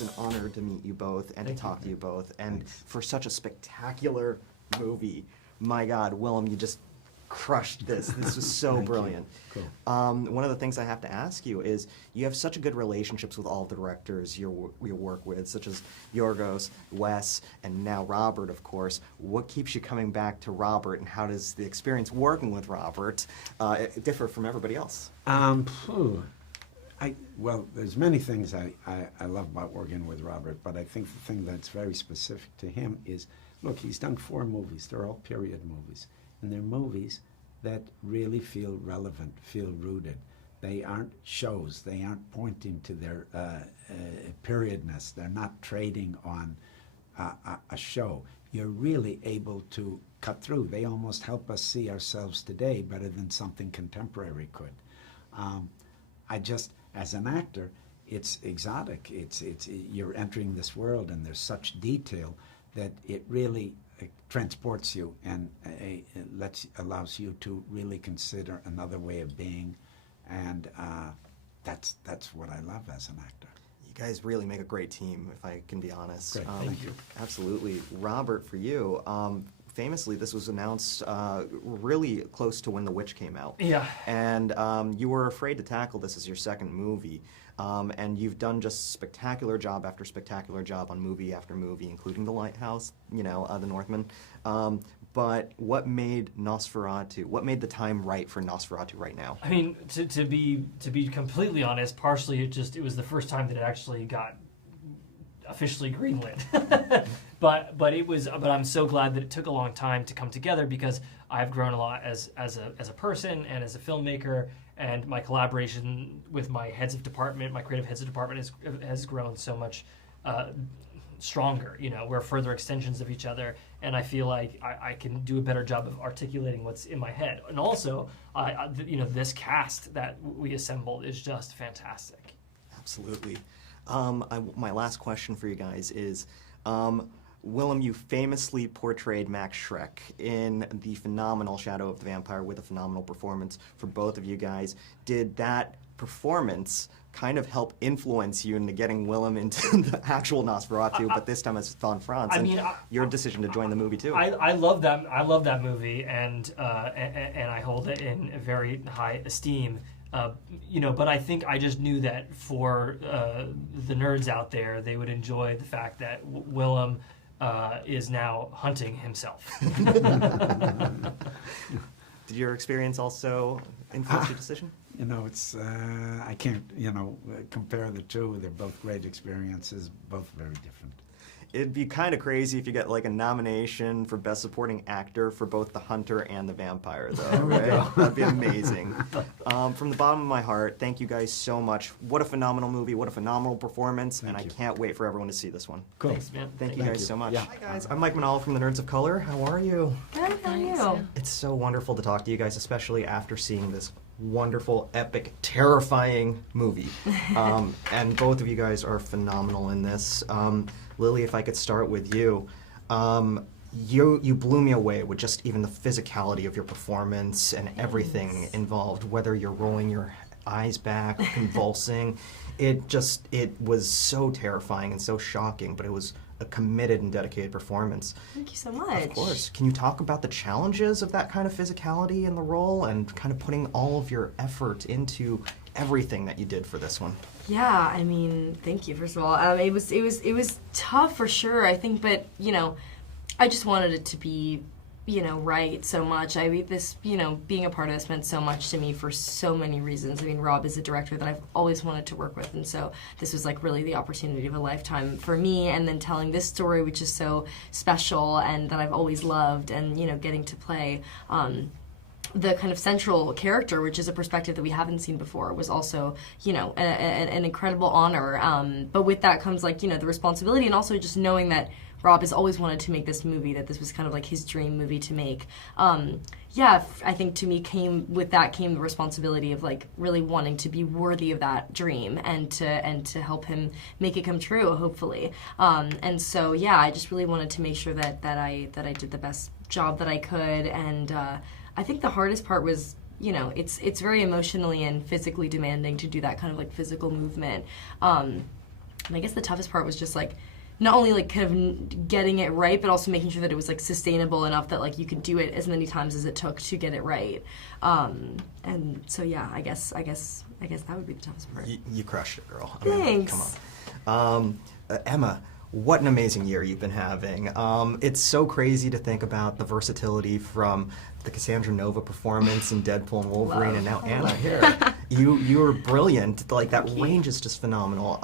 is an honor to meet you both and to talk to you both, and for such a spectacular movie. My God, Willem, you just crushed this. This was so brilliant. Cool. One of the things I have to ask you is, you have such a good relationships with all of the directors you work with, such as Yorgos, Wes, and now Robert, of course. What keeps you coming back to Robert, and how does the experience working with Robert differ from everybody else? Well, there's many things I love about working with Robert, but I think the thing that's very specific to him is, look, he's done 4 movies. They're all period movies. And they're movies that really feel relevant, feel rooted. They aren't shows. They aren't pointing to their periodness. They're not trading on a show. You're really able to cut through. They almost help us see ourselves today better than something contemporary could. As an actor, it's exotic. You're entering this world, and there's such detail that it really transports you and allows you to really consider another way of being, and that's what I love as an actor. You guys really make a great team, if I can be honest. Great, thank you. Absolutely. Robert, for you, famously, this was announced really close to when The Witch came out. Yeah. And you were afraid to tackle this as your second movie. And you've done just spectacular job after spectacular job on movie after movie, including The Lighthouse, The Northman. But what made Nosferatu, what made the time right for Nosferatu right now? I mean, to be completely honest, partially it was the first time that it actually got officially greenlit. but I'm so glad that it took a long time to come together, because I've grown a lot as a person and as a filmmaker, and my collaboration with my heads of department, my creative heads of department has grown so much stronger. We're further extensions of each other, and I feel like I can do a better job of articulating what's in my head. And also, this cast that we assembled is just fantastic. Absolutely. My last question for you guys is, Willem, you famously portrayed Max Schreck in the phenomenal Shadow of the Vampire with a phenomenal performance for both of you guys. Did that performance kind of help influence you into getting Willem into the actual Nosferatu, but this time as Von Franz, your decision to join the movie too? I love that. I love that movie, and I hold it in very high esteem. But I think I just knew that for the nerds out there, they would enjoy the fact that Willem is now hunting himself. Did your experience also influence your decision? I can't, compare the two. They're both great experiences, both very different. It'd be kind of crazy if you get like a nomination for Best Supporting Actor for both The Hunter and The Vampire, though, right? That'd be amazing. From the bottom of my heart, thank you guys so much. What a phenomenal movie, what a phenomenal performance, and I can't wait for everyone to see this one. Cool. Thanks, man. Thank you guys so much. Yeah. Hi guys, I'm Mike Manalo from the Nerds of Color. How are you? Good, how are you? It's so wonderful to talk to you guys, especially after seeing this wonderful, epic, terrifying movie. And both of you guys are phenomenal in this. Lily, if I could start with you. You blew me away with just even the physicality of your performance and everything involved, whether you're rolling your eyes back, convulsing. It was so terrifying and so shocking, but it was a committed and dedicated performance. Thank you so much. Of course. Can you talk about the challenges of that kind of physicality in the role and kind of putting all of your effort into everything that you did for this one? Yeah, I mean, thank you, first of all. It was tough for sure, I think, but, I just wanted it to be, right so much. I mean, this, being a part of this meant so much to me for so many reasons. I mean, Rob is a director that I've always wanted to work with, and so this was like really the opportunity of a lifetime for me, and then telling this story, which is so special and that I've always loved, and, getting to play the kind of central character, which is a perspective that we haven't seen before, was also, an incredible honor. But with that comes, like, the responsibility, and also just knowing that Rob has always wanted to make this movie, that this was kind of like his dream movie to make. I think to me came the responsibility of like really wanting to be worthy of that dream and to help him make it come true, hopefully. And so I just really wanted to make sure that I did the best job that I could, and I think the hardest part was, it's very emotionally and physically demanding to do that kind of like physical movement. And I guess the toughest part was just like not only like kind of getting it right, but also making sure that it was like sustainable enough that like you could do it as many times as it took to get it right. And so yeah, I guess that would be the toughest part. You crushed it, girl. Thanks. Come on. Emma, what an amazing year you've been having. It's so crazy to think about the versatility from the Cassandra Nova performance in Deadpool and Wolverine, and now Anna here. You were brilliant. Like, that range is just phenomenal.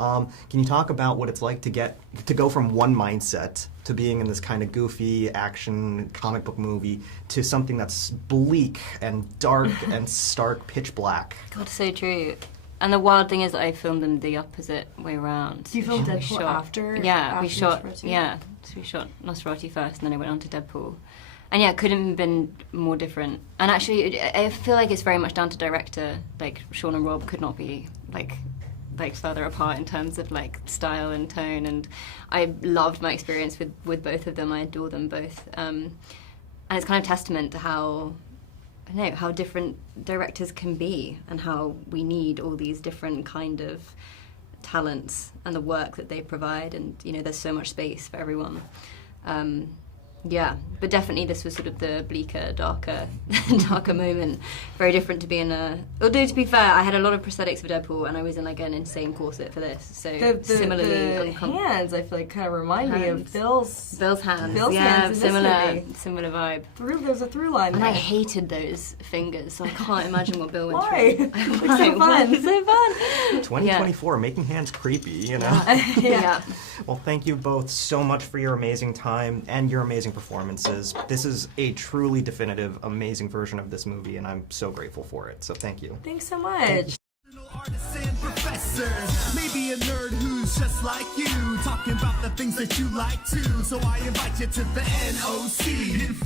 Can you talk about what it's like to go from one mindset to being in this kind of goofy action comic book movie to something that's bleak and dark and stark pitch black? God, so true. And the wild thing is that I filmed them the opposite way around. Do you film Deadpool after? Yeah, we shot. Nosferatu? Yeah, so we shot Nosferatu first, and then I went on to Deadpool. And yeah, it couldn't have been more different. And actually, I feel like it's very much down to director. Like Sean and Rob could not be like further apart in terms of like style and tone. And I loved my experience with both of them. I adore them both. And it's kind of testament to how different directors can be, and how we need all these different kind of talents and the work that they provide. And there's so much space for everyone. Yeah, but definitely this was sort of the bleaker, darker moment. Very different to be in a... Although, to be fair, I had a lot of prosthetics for Deadpool, and I was in like an insane corset for this. So the hands, I feel like, kind of remind me of Bill's hands. Bill's yeah, hands in this movie. similar vibe. There's a through line And there. I hated those fingers, so I can't imagine what Bill went Why? through. It's so fun. It's so fun. 2024, making hands creepy, Yeah. Well, thank you both so much for your amazing time and your amazing performances. This is a truly definitive, amazing version of this movie, and I'm so grateful for it. So thank you. Thanks so much. Artists and professors, maybe a nerd who's just like you, talking about the things that you like too. So I invite you to the NOC.